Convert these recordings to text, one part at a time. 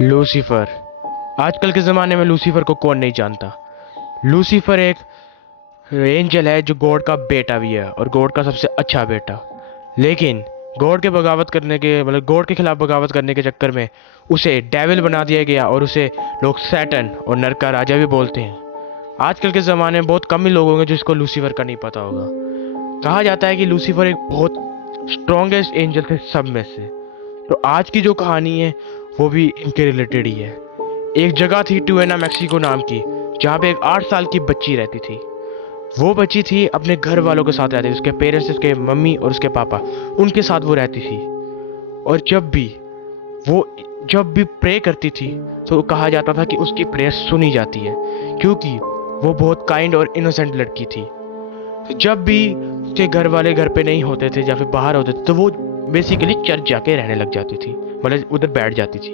Lucifer. आजकल के ज़माने में लूसीफर को कौन नहीं जानता। लूसीफर एक एंजल है जो गॉड का बेटा भी है और गॉड का सबसे अच्छा बेटा। लेकिन गॉड के बगावत करने के मतलब गॉड के खिलाफ बगावत करने के चक्कर में उसे डेविल बना दिया गया और उसे लोग सैटन और नरक का राजा भी बोलते हैं। आजकल के ज़माने में बहुत कम ही लोग होंगे जिसको लूसीफर का नहीं पता होगा। कहा जाता है कि लूसीफर एक बहुत स्ट्रॉन्गेस्ट एंजल थे सब में से। तो आज की जो कहानी है वो भी इनके रिलेटेड ही है। एक जगह थी टुएना मैक्सिको नाम की, जहाँ पे एक 8 साल की बच्ची रहती थी। वो बच्ची थी अपने घर वालों के साथ रहती थी, उसके पेरेंट्स, उसके मम्मी और उसके पापा, उनके साथ वो रहती थी। और वो जब भी प्रे करती थी तो कहा जाता था कि उसकी प्रेयर सुनी जाती है, क्योंकि वो बहुत काइंड और इनोसेंट लड़की थी। तो जब भी उसके घर वाले घर पे नहीं होते थे या फिर बाहर होते थे तो वो बेसिकली चर्च जाके रहने लग जाती थी, मतलब उधर बैठ जाती थी।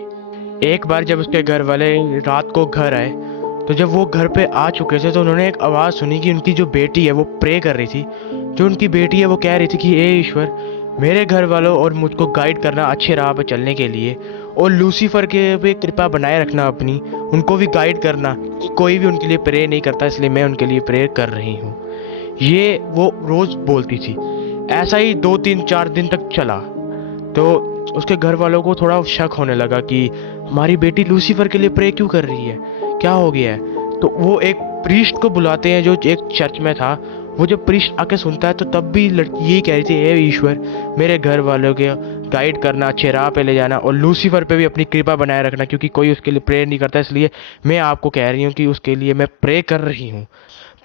एक बार जब उसके घर वाले रात को घर आए तो जब वो घर पे आ चुके थे तो उन्होंने एक आवाज़ सुनी कि उनकी जो बेटी है वो प्रे कर रही थी। जो उनकी बेटी है वो कह रही थी कि हे ईश्वर, मेरे घर वालों और मुझको गाइड करना अच्छे राह पर चलने के लिए, और लूसीफर के भी कृपा बनाए रखना अपनी, उनको भी गाइड करना कि कोई भी उनके लिए प्रे नहीं करता, इसलिए मैं उनके लिए प्रे कर रही हूँ। ये वो रोज बोलती थी। ऐसा ही 2 3 4 दिन तक चला। तो उसके घर वालों को थोड़ा शक होने लगा कि हमारी बेटी लूसीफर के लिए प्रे क्यों कर रही है, क्या हो गया है। तो वो एक प्रीस्ट को बुलाते हैं जो एक चर्च में था। वो जब प्रीस्ट आके सुनता है तो तब भी लड़की यही कह रही थी, हे ईश्वर, मेरे घर वालों के गाइड करना, अच्छे राह पे ले जाना और लूसीफर पे भी अपनी कृपा बनाए रखना, क्योंकि कोई उसके लिए प्रे नहीं करता, इसलिए मैं आपको कह रही हूँ कि उसके लिए मैं प्रे कर रही हूँ।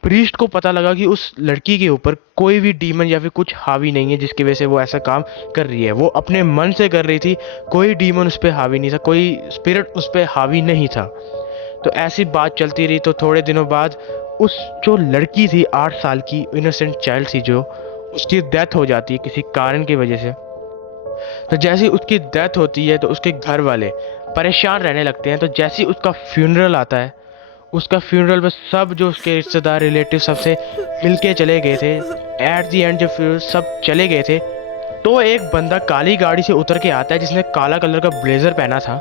प्रीस्ट को पता लगा कि उस लड़की के ऊपर कोई भी डीमन या फिर कुछ हावी नहीं है जिसकी वजह से वो ऐसा काम कर रही है। वो अपने मन से कर रही थी, कोई डीमन उस पर हावी नहीं था, कोई स्पिरिट उस पर हावी नहीं था। तो ऐसी बात चलती रही। तो थोड़े दिनों बाद उस जो लड़की थी 8 साल की इनोसेंट चाइल्ड थी, जो उसकी डेथ हो जाती है किसी कारण की वजह से। तो जैसे ही उसकी डेथ होती है तो उसके घर वाले परेशान रहने लगते हैं। तो जैसे ही उसका फ्यूनरल आता है, उसका फ्यूनरल में सब जो उसके रिश्तेदार रिलेटिव सबसे मिलके चले गए थे। एट द एंड जब सब चले गए थे तो एक बंदा काली गाड़ी से उतर के आता है जिसने काला कलर का ब्लेजर पहना था।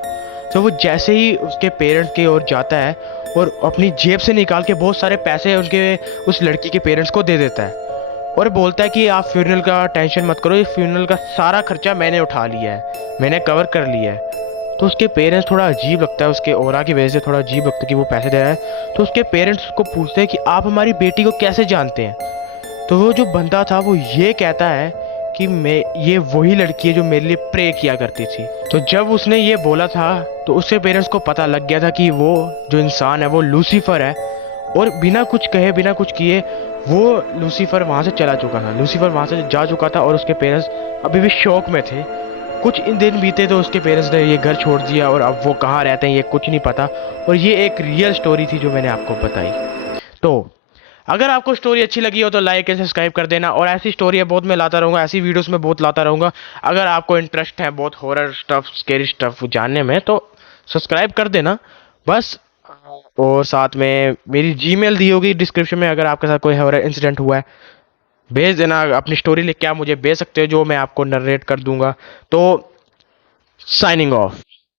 तो वो जैसे ही उसके पेरेंट्स की ओर जाता है और अपनी जेब से निकाल के बहुत सारे पैसे उनके उस लड़की के पेरेंट्स को दे देता है और बोलता है कि आप फ्यूनरल का टेंशन मत करो, ये फ्यूनरल का सारा खर्चा मैंने उठा लिया है, मैंने कवर कर लिया है। तो उसके पेरेंट्स थोड़ा अजीब लगता है, उसके ऑरा की वजह से थोड़ा अजीब लगता है कि वो पैसे दे रहा है। तो उसके पेरेंट्स उसको पूछते हैं कि आप हमारी बेटी को कैसे जानते हैं। तो वो जो बंदा था वो ये कहता है कि मैं ये वही लड़की है जो मेरे लिए प्रे किया करती थी। तो जब उसने ये बोला था तो उसके पेरेंट्स को पता लग गया था कि वो जो इंसान है वो लूसीफर है। और बिना कुछ कहे बिना कुछ किए वो लूसीफर वहाँ से चला चुका था, लूसीफर वहाँ से जा चुका था। और उसके पेरेंट्स अभी भी शौक में थे। कुछ इन दिन बीते तो उसके पेरेंट्स ने ये घर छोड़ दिया और अब वो कहाँ रहते हैं ये कुछ नहीं पता। और ये एक रियल स्टोरी थी जो मैंने आपको बताई। तो अगर आपको स्टोरी अच्छी लगी हो तो लाइक एंड सब्सक्राइब कर देना, और ऐसी स्टोरी है बहुत मैं लाता रहूँगा, ऐसी वीडियोस में बहुत लाता रहूँगा। अगर आपको इंटरेस्ट है बहुत हॉरर स्टफ, स्केरी स्टफ जानने में तो सब्सक्राइब कर देना बस। और साथ में मेरी जीमेल दी होगी डिस्क्रिप्शन में, अगर आपके साथ कोई हॉरर इंसिडेंट हुआ है भेज देना, अपनी स्टोरी लिख के आप मुझे भेज सकते हो जो मैं आपको नरेट कर दूंगा। तो साइनिंग ऑफ।